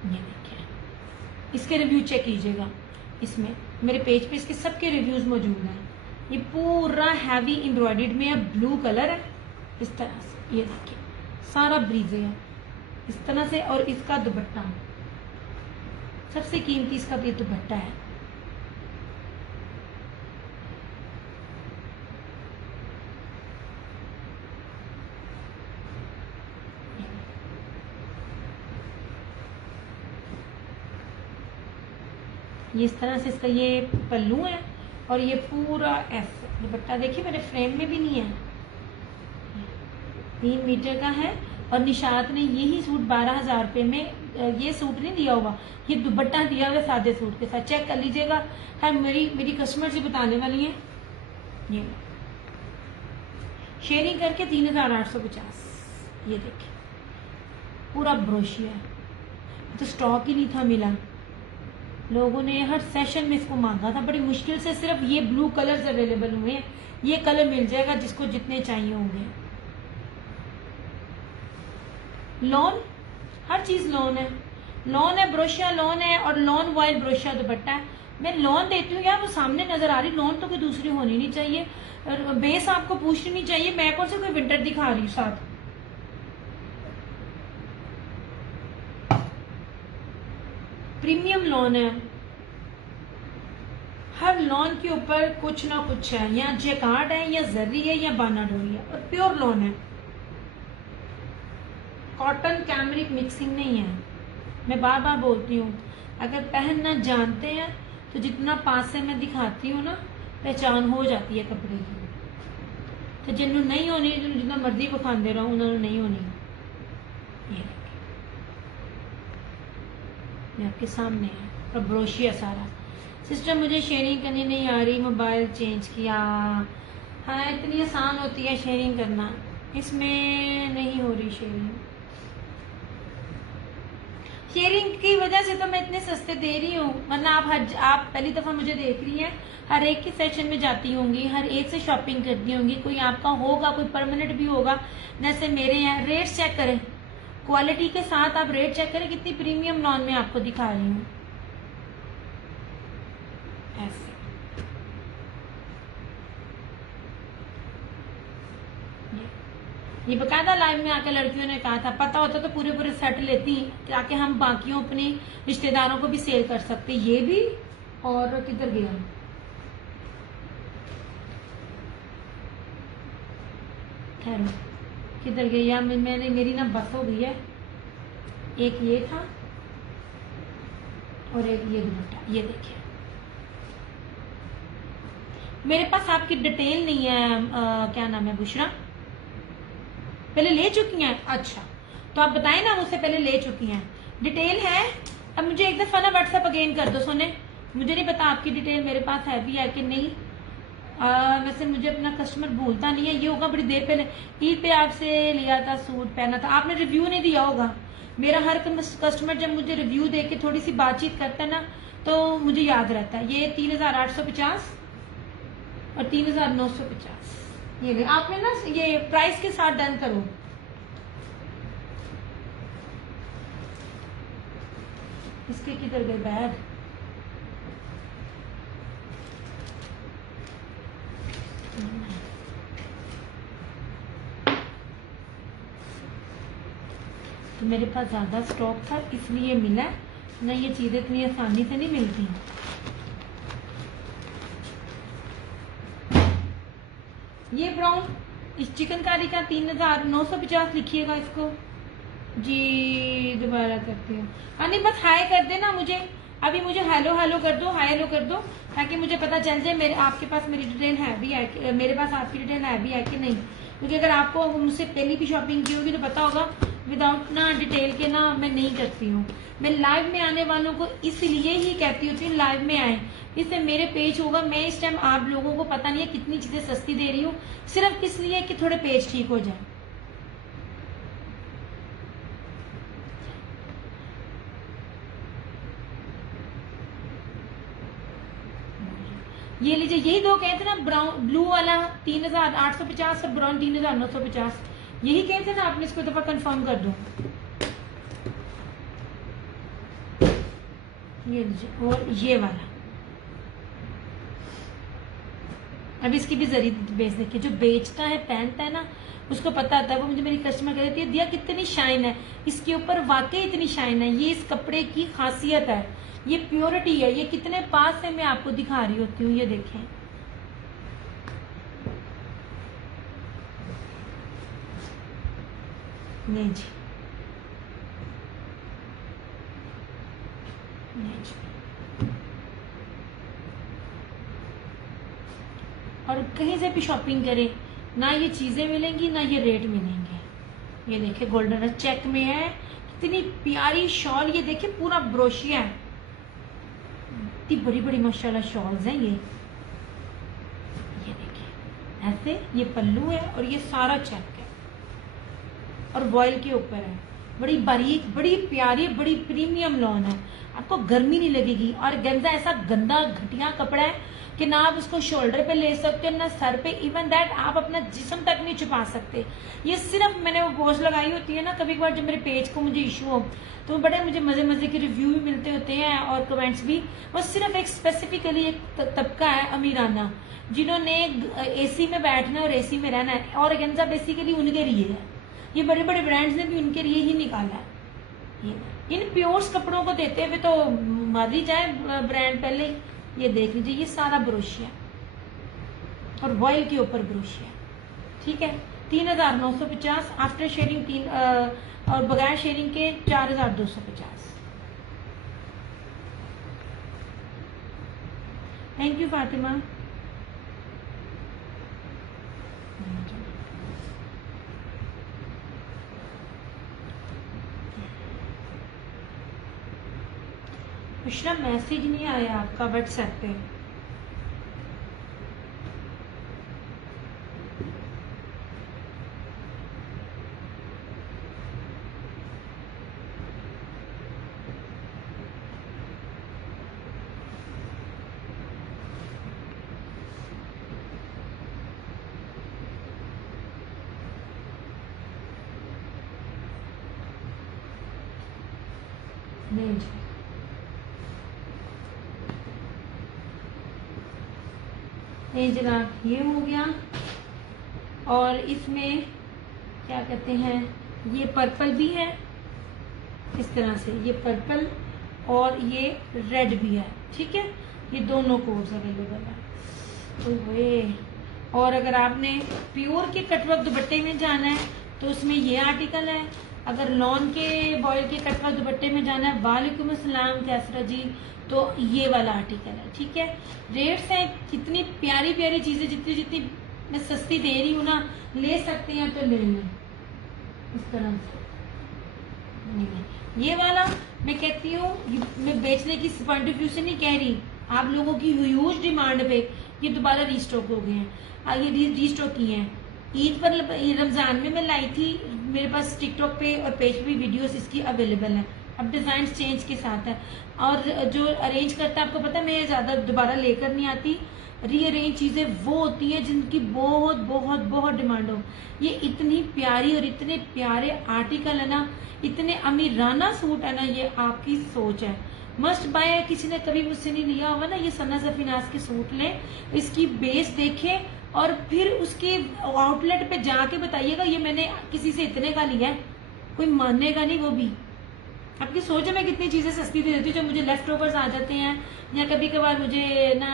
ये देखिए इसके रिव्यू चेक कीजिएगा, इसमें मेरे पेज पे इसके सबके रिव्यूज मौजूद हैं। ये पूरा हैवी एम्ब्रॉयडर्ड में है, ब्लू कलर है इस तरह से। ये देखिए सारा ब्रीजे है इस तरह से। और इसका दुपट्टा सबसे कीमती इसका ये दुपट्टा है। ये इस तरह से इसका ये पल्लू है और ये पूरा ऐसे दुपट्टा देखिए मेरे फ्रेम में भी नहीं है, 3 मीटर का है। और निशात ने यही सूट 12,000 रुपए में ये सूट नहीं दिया हुआ, ये दुपट्टा दिया हुआ सादे सूट के साथ, चेक कर लीजिएगा। खैर मेरी कस्टमर से बताने वाली है। ये शेयरिंग करके 3,850। ये देखिए पूरा ब्रोशिया है, तो स्टॉक ही नहीं था मिला। लोगों ने हर सेशन में इसको मांगा था, बड़ी मुश्किल से सिर्फ ये ब्लू कलर्स अवेलेबल हुए हैं। ये कलर मिल जाएगा जिसको जितने चाहिए होंगे। लॉन, हर चीज लॉन है, लॉन है, ब्रोशिया लॉन है, और लॉन वॉयल ब्रोशिया दुपट्टा है। मैं लॉन देती हूँ यार, वो सामने नजर आ रही लॉन, तो कोई दूसरी होनी नहीं चाहिए, बेस आपको पूछनी नहीं चाहिए। मैं कौन से कोई विंटर दिखा रही हूँ साथ। प्रीमियम लॉन है, हर लॉन के ऊपर कुछ ना कुछ है, या जैकार्ड है, या जर्री है, या बाना डोरी है, और प्योर लॉन है। कॉटन कैमरिक मिक्सिंग नहीं है। मैं बार बार बोलती हूँ, अगर पहनना जानते हैं तो जितना पास से मैं दिखाती हूँ ना, पहचान हो जाती है कपड़े की। तो जिन्होंने नहीं होनी, जितना मर्जी बखांदे रहो, उन्होंने नहीं होनी। ये आपके सामने है, और ब्रोशिया सारा। सिस्टर मुझे शेयरिंग करनी नहीं आ रही, मोबाइल चेंज किया। हाँ, इतनी आसान होती है शेयरिंग करना, इसमें नहीं हो रही शेयरिंग। शेयरिंग की वजह से तो मैं इतने सस्ते दे रही हूँ, वरना आप पहली दफा मुझे देख रही हैं, हर एक की सेशन में जाती होंगी, हर एक से शॉपिंग करती होंगी, कोई आपका होगा, कोई परमानेंट भी होगा, जैसे मेरे हैं। रेट चेक करें, क्वालिटी के साथ आप रेट चेक करें, कितनी प्रीमियम लॉन में आपको दिखा रही हूँ। ऐसे ये बकायदा लाइव में आकर लड़कियों ने कहा था, पता होता तो पूरे पूरे सेट लेती, ताकि हम बाकियों अपने रिश्तेदारों को भी सेल कर सकते। ये भी, और किधर गया, ठहरो, किधर गया यार, मैंने मेरी ना बस हो गई है। एक ये था और एक ये दुपट्टा, ये देखिए। मेरे पास आपकी डिटेल नहीं है। क्या नाम है, बुशरा, पहले ले चुकी हैं? अच्छा, तो आप बताएं ना, मुझसे पहले ले चुकी हैं, डिटेल है। अब मुझे एक दफा ना व्हाट्सएप अगेन कर दो सोने, मुझे नहीं पता आपकी डिटेल मेरे पास है भी है कि नहीं। वैसे मुझे अपना कस्टमर भूलता नहीं है, ये होगा बड़ी देर पहले ईद पे आपसे लिया था, सूट पहना था, आपने रिव्यू नहीं दिया होगा। मेरा हर कस्टमर जब मुझे रिव्यू दे के थोड़ी सी बातचीत करता है ना, तो मुझे याद रहता है। ये 3850 और 3950, ये आपने ना ये प्राइस के साथ डन करो। इसके किधर गए बैग, तो मेरे पास ज्यादा स्टॉक था इसलिए मिला, ना ये चीजें इतनी आसानी से नहीं मिलती। ये ब्राउन इस चिकनकारी का 3950 लिखिएगा इसको जी। दोबारा करती हूँ, हाँ नहीं बस हाय कर देना मुझे, अभी मुझे हेलो हेलो कर दो, हाय हेलो कर दो, ताकि मुझे पता चल जाए मेरे आपके पास मेरी डिटेल है भी है, मेरे पास आपकी डिटेल है भी है कि नहीं। क्योंकि अगर आपको मुझसे पहले भी शॉपिंग की होगी तो पता होगा, विदाउट ना डिटेल के ना मैं नहीं करती हूँ। मैं लाइव में आने वालों को इसलिए ही कहती होती हूँ लाइव में आए, इससे मेरे पेज होगा। मैं इस टाइम आप लोगों को पता नहीं है कितनी चीजें सस्ती दे रही हूँ, सिर्फ किस लिए कि थोड़े पेज ठीक हो जाए। ये लीजिए, यही दो कहे थे ना, ब्राउन ब्लू वाला 3850 और ब्राउन 3950, यही कहे थे ना आपने। इसको दफा कंफर्म कर दो। ये लीजिए, और ये वाला, अब इसकी भी जरी बेच देखिए, जो बेचता है पहनता है ना उसको पता आता है। वो मुझे मेरी कस्टमर कह देती है, दिया कितनी शाइन है इसके ऊपर, वाकई इतनी शाइन है, ये इस कपड़े की खासियत है, ये प्योरिटी है। ये कितने पास से मैं आपको दिखा रही होती हूँ, ये देखें। नहीं जी, नहीं जी। और कहीं से भी शॉपिंग करें ना, ये चीजें मिलेंगी ना ये रेट मिलेंगे। ये देखिए, गोल्डन चेक में है, कितनी प्यारी शॉल। ये देखिए पूरा ब्रोशिया है, इतनी बड़ी बड़ी माशाल्लाह शॉल्स हैं ये देखिए ऐसे। ये पल्लू है और ये सारा चेक है और वॉयल के ऊपर है। बड़ी बारीक, बड़ी प्यारी, बड़ी प्रीमियम लॉन है, आपको गर्मी नहीं लगेगी। और गेंजा ऐसा गंदा घटिया कपड़ा है कि ना आप उसको शोल्डर पे ले सकते हो ना सर पे, इवन दैट आप अपना जिस्म तक नहीं छुपा सकते। ये सिर्फ मैंने वो पोस्ट लगाई होती है ना कभी कभार जब मेरे पेज को मुझे इशू हो, तो बड़े मुझे मजे मजे के रिव्यू भी मिलते होते हैं और कमेंट्स भी। वो सिर्फ एक स्पेसिफिकली एक तबका है अमीराना, जिन्होंने एसी में बैठना है और एसी में रहना है, और गेंजा बेसिकली उनके लिए है। ये बड़े बड़े ब्रांड्स ने भी उनके लिए ही निकाला है। ये इन प्योर्स कपड़ों को देते हुए तो मार ही जाए ब्रांड पहले। ये देख लीजिए, ये सारा ब्रोशिया और वॉयल के ऊपर ब्रोशिया, ठीक है। 3,950 आफ्टर शेयरिंग, 3 और बगैर शेयरिंग के 4,250। Thank you Fatima. Krishna message नहीं आया आपका व्हाट्सएप पे। नहीं जी, नहीं जनाब, ये हो गया। और इसमें क्या कहते हैं, ये पर्पल भी है इस तरह से, ये पर्पल और ये रेड भी है, ठीक है। ये दोनों कोड्स अवेलेबल है। और अगर आपने प्योर के कटवर्क दुपट्टे में जाना है तो उसमें ये आर्टिकल है। अगर लॉन के बॉयल के कटवर्क दुपट्टे में जाना है, वालेकुम अस्सलाम कैसरा जी, तो ये वाला आर्टिकल है, ठीक है। रेट्स हैं कितनी प्यारी प्यारी चीजें, जितनी जितनी मैं सस्ती दे रही हूँ ना, ले सकते हैं तो ले लें इस तरह से। नहीं, ये वाला मैं कहती हूँ, मैं बेचने की पॉइंट ऑफ व्यू से नहीं कह रही, आप लोगों की ह्यूज डिमांड पे ये दोबारा रीस्टॉक हो गए हैं। ये रीस्टॉक किए हैं ईद पर, रमजान में मैं लाई थी, मेरे पास टिकटॉक पे और पेज पे भी वीडियोस इसकी अवेलेबल है। अब डिजाइन चेंज के साथ है, और जो अरेंज करता है आपको पता है, मैं ज्यादा दोबारा लेकर नहीं आती। रीअरेंज चीजें वो होती हैं जिनकी बहुत बहुत बहुत डिमांड हो। ये इतनी प्यारी और इतने प्यारे आर्टिकल है ना, इतने अमीराना सूट है ना, ये आपकी सोच है, मस्ट बाय है। किसी ने कभी मुझसे नहीं लिया होगा ना, ये सना सफीनाज के सूट लें, इसकी बेस देखें और फिर उसके आउटलेट पे जाके बताइएगा ये मैंने किसी से इतने का लिया है, कोई मानेगा नहीं। वो भी आपकी सोच है, मैं कितनी चीजें सस्ती दे देती हूँ, जो मुझे लेफ्ट ओवर्स आ जाते हैं, या कभी कभार मुझे ना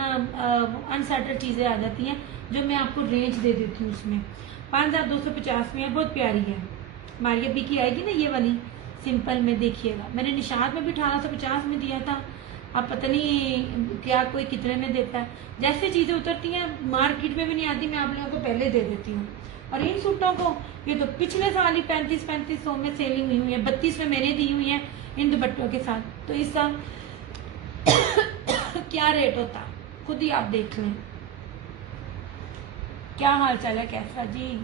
अनसेटल्ड चीजें आ जाती हैं, जो मैं आपको रेंज दे देती हूँ। उसमें 5,250 में है, बहुत प्यारी है। मारिया बी की आएगी ना ये वाली सिंपल में, देखिएगा। मैंने निशात में भी 1850 में दिया था, अब पता नहीं क्या कोई कितने में देता है। जैसे चीजें उतरती हैं मार्केट में भी नहीं आती, मैं आप लोगों को पहले दे देती हूँ। और इन सूटों को ये तो पिछले साल ही 3500 में सेलिंग हुई हुई है, 32 में मैंने दी हुई है इन दुपट्टों के साथ। तो इस साल क्या रेट होता खुद ही आप देख लें। क्या हाल चाल है कैसा जी।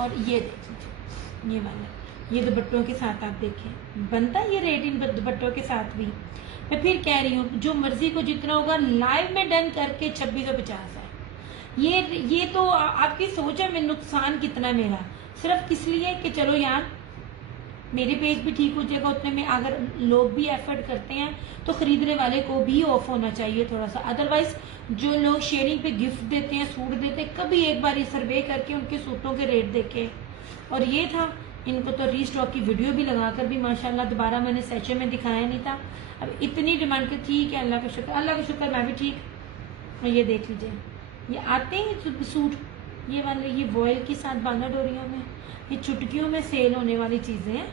और ये देखिए, ये वाला, ये दुपट्टों के साथ आप देखें, बनता है ये रेट इन दुपट्टों के साथ भी। मैं फिर कह रही हूँ, जो मर्जी को जितना होगा, लाइव में डन करके 2650 है। ये तो आपकी सोच है, मैं नुकसान कितना मेरा, सिर्फ किस लिए कि चलो यार मेरे पेज भी ठीक हो जाएगा उतने में। अगर लोग भी एफर्ट करते हैं तो खरीदने वाले को भी ऑफ होना चाहिए थोड़ा सा। अदरवाइज जो लोग शेयरिंग पे गिफ्ट देते हैं, सूट देते हैं, कभी एक बार सर्वे करके उनके सूटों के रेट देखे। और ये था, इनको तो रीस्टॉक की वीडियो भी लगाकर भी माशाल्लाह दोबारा मैंने सैचे में दिखाया नहीं था। अब इतनी डिमांड की, ठीक है, अल्लाह का शुक्र, अल्लाह का शुक्र, मैं भी ठीक। और ये देख लीजिए, ये आते हैं सूट ये वाले, ये वॉयल के साथ बांधा डोरियों में, ये चुटकियों में सेल होने वाली चीजें हैं।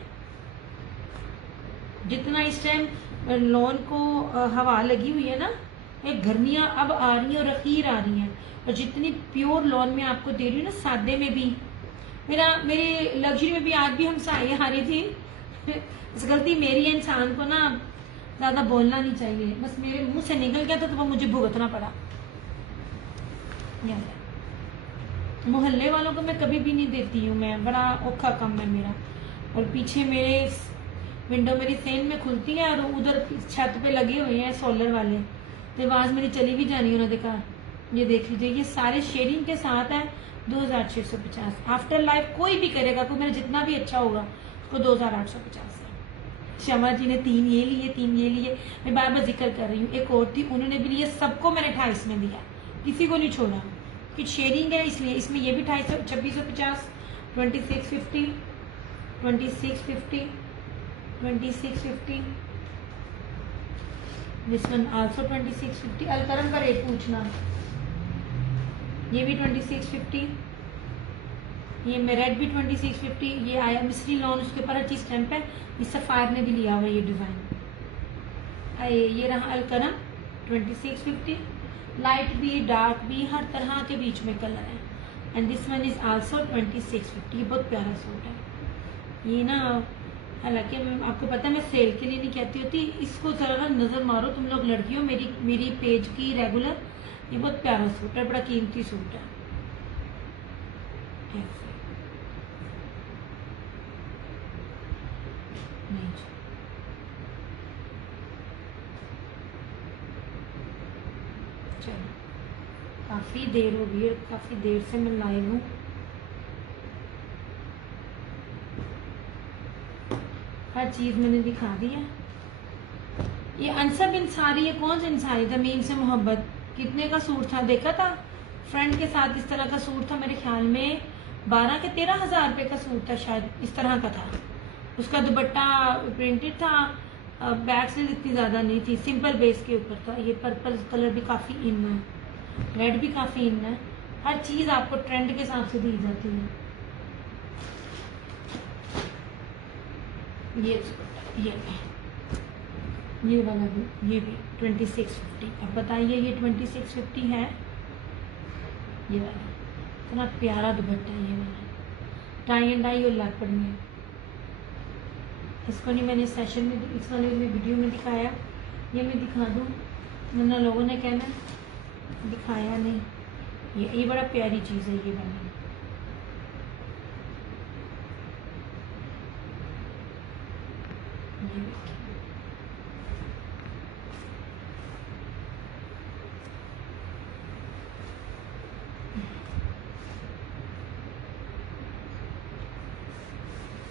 जितना इस टाइम लॉन को हवा लगी हुई है ना, ये गर्मियां अब आ रही हैं और अखीर आ रही हैं, और जितनी प्योर लॉन में आपको दे रही हूँ ना, सादे में भी, मेरी लग्जरी में भी आज भी हम साए आ रही थी। इस गलती मेरी है, इंसान को ना ज्यादा बोलना नहीं चाहिए, बस मेरे मुंह से निकल गया था तो वो मुझे भुगतना पड़ा। मोहल्ले वालों को मैं कभी भी नहीं देती हूँ, मैं बड़ा औखा कम है मेरा। और पीछे मेरे विंडो मेरी सेल में खुलती है और उधर छत पे लगे हुए हैं सोलर वाले, तो आवाज़ मेरी चली भी जानी उन्होंने देखा। ये देख लीजिए, ये सारे शेयरिंग के साथ है 2650। आफ्टर लाइफ कोई भी करेगा, कोई मेरा जितना भी अच्छा होगा उसको 2850 है। शमा जी ने 3 ये लिए, 3 ये लिए, मैं बार बार जिक्र कर रही हूँ। एक और थी, उन्होंने भी लिए, सबको मैंने 28 में दिया, किसी को नहीं छोड़ा कि शेयरिंग है इसलिए। इसमें ये भी 2650, 2650, 2650, 2650, दिस वन आल्सो 2650। अलकरम का रेट पूछना, ये भी 2650, ये मेरेट भी 2650, ये आया मिस्री लॉन, उसके ऊपर हर चीज स्टैंप है। इस सफायर में भी लिया हुआ ये डिजाइन। ये रहा अलकरम 2650, लाइट भी डार्क भी हर तरह के बीच में कलर है। And this one is also 2650। ये बहुत प्यारा सूट है ये ना। हालांकि आपको पता है मैं सेल के लिए नहीं कहती होती, इसको जरा नजर मारो तुम लोग लड़कियों, मेरी पेज की रेगुलर। ये बहुत प्यारा सूट है, बड़ा कीमती सूट है। ऐसे नहीं, चलो काफी देर हो गई है, काफी देर से मैं लाइव हूँ। हर चीज मैंने दिखा दी है। ये अनसब इंसारी है, कौन सा इंसारी था? मीम से मोहब्बत, कितने का सूट था देखा था? फ्रेंड के साथ इस तरह का सूट था, मेरे ख्याल में 12 के 13,000 रुपए का सूट था शायद, इस तरह का था। उसका दुपट्टा प्रिंटेड था, बैक से इतनी ज्यादा नहीं थी, सिंपल बेस के ऊपर था। ये पर्पल कलर भी काफी इन है, रेड भी काफी इन है। हर चीज आपको ट्रेंड के हिसाब से दी जाती है। ये वाला भी, ये भी 2650। अब बताइए ये 2650 है। ये वाला इतना प्यारा दुपट्टा है, ये वाला टाई एंड डाई और लेपर्ड में। इसको नहीं मैंने सेशन में, इस वाले में वीडियो में दिखाया, ये मैं दिखा दूँ वरना लोगों ने कहना दिखाया नहीं। ये बड़ा प्यारी चीज़ है ये वाली। ये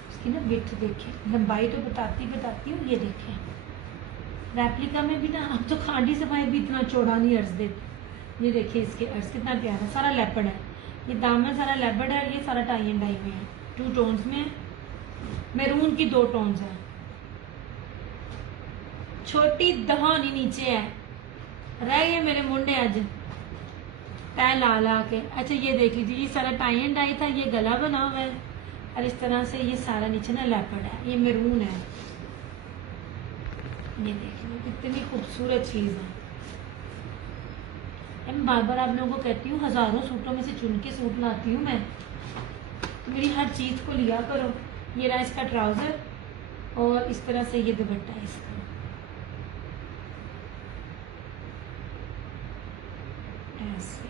इसकी ना विड्थ देखें, लंबाई तो बताती हूँ। ये देखें रेप्लिका में भी ना, अब तो खांडी सफाई भी इतना चौड़ा नहीं अर्ज देते। ये देखिए इसके अर्ज कितना प्यारा, सारा लेपर्ड है। ये दामन सारा लेपर्ड है, ये सारा टाई एंड डाई में है, 2 टोन्स में है। मैरून की 2 टोन्स है, छोटी दहानी नीचे है। रह गए मेरे मुंडे अज तय ला ला के। अच्छा ये देख लीजिए, ये सारा टाई एंड डाई था, ये गला बना हुआ है और इस तरह से ये सारा नीचे ना लेपर्ड है, ये मैरून है। ये देखिए कितनी खूबसूरत चीज है। मैं बार बार आप लोगों को कहती हूँ, हजारों सूटों में से चुन के सूट लाती हूँ मैं, तो मेरी हर चीज को लिया करो। ये रहा इसका ट्राउजर और इस तरह से ये दुपट्टा है इसका। ऐसे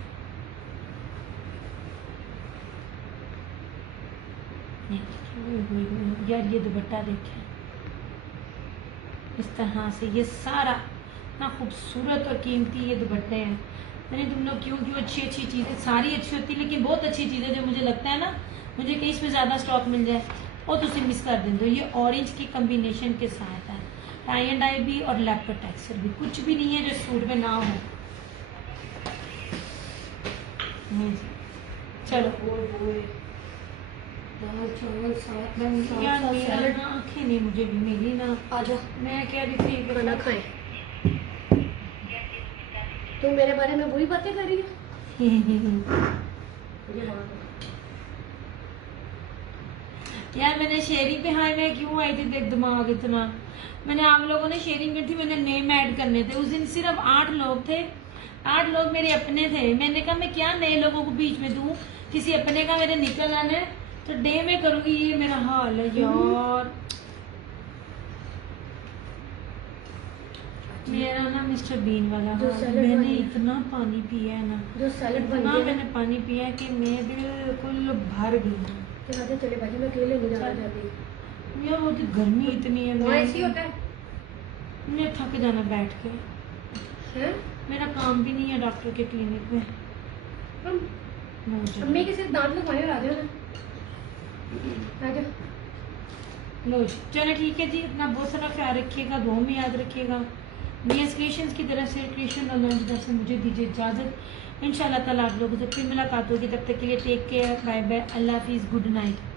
यार ये दुपट्टा देखें इस तरह से, ये सारा इतना खूबसूरत और कीमती ये दुपट्टे हैं। मैंने तुम लोग क्यों अच्छी चीज़ें सारी अच्छी होती, लेकिन बहुत अच्छी चीज़ें जो मुझे लगता है ना, मुझे कहीं इसमें ज़्यादा स्टॉक मिल जाए और तो उसे मिस कर दें। तो ये ऑरेंज की कम्बिनेशन के साथ है, टाई एंड डाई भी और लेपर्ड टेक्सचर भी, कुछ भी नहीं है जो सूट में ना हो। चलो यार मेरा ना आंखें नहीं मुझे भी मेरी ना, आजा मैं कह रही थी खाना खाए। तुम मेरे बारे में वही बातें कर रही हो। यार मैंने शेयरिंग पे, हाँ मैं क्यों आई थी देख दिमाग इतना, मैंने आप लोगों ने शेयरिंग की थी, मैंने नेम ऐड करने थे। उस दिन सिर्फ 8 लोग थे, 8 लोग मेरे अपने थे। मैंने कहा मैं क्या नए लोगों को बीच में दूं, किसी अपने का मेरे निकल आना है तो डे में करूंगी। ये मेरा हाल है यार। मेरा ना मिस्टर बीन वाला हाल, मैंने इतना पानी पिया है ना, जो सैलेड बन इतना गया मैंने पानी पिया है कि मैं बिल्कुल भर गई हूँ। चले भाजी, मैं अकेले नहीं जाना चाहती। यार वो तो गर्मी इतनी है, वहाँ ऐसी होता है मैं थक जाना बैठ के। हैं? मेरा काम भी नहीं है डॉक्टर के क्लिनिक में। हम लो जी, अम्मी के सिर्फ दांत लगवाने ला जाओ ना। आ जाओ। लो जी, चलो ठीक है जी, अपना बहुत सारा ख्याल रखिएगा, दुआ में याद रखिएगा। बीएस क्रिएशंस की तरफ से क्रिएशन नॉलेज से मुझे दीजिए इजाज़त। इंशाल्लाह ताला आप लोगों से फिर मुलाकात होगी, तब तक के लिए टेक केयर, बाय बाय, अल्लाह हाफिज़, गुड नाइट।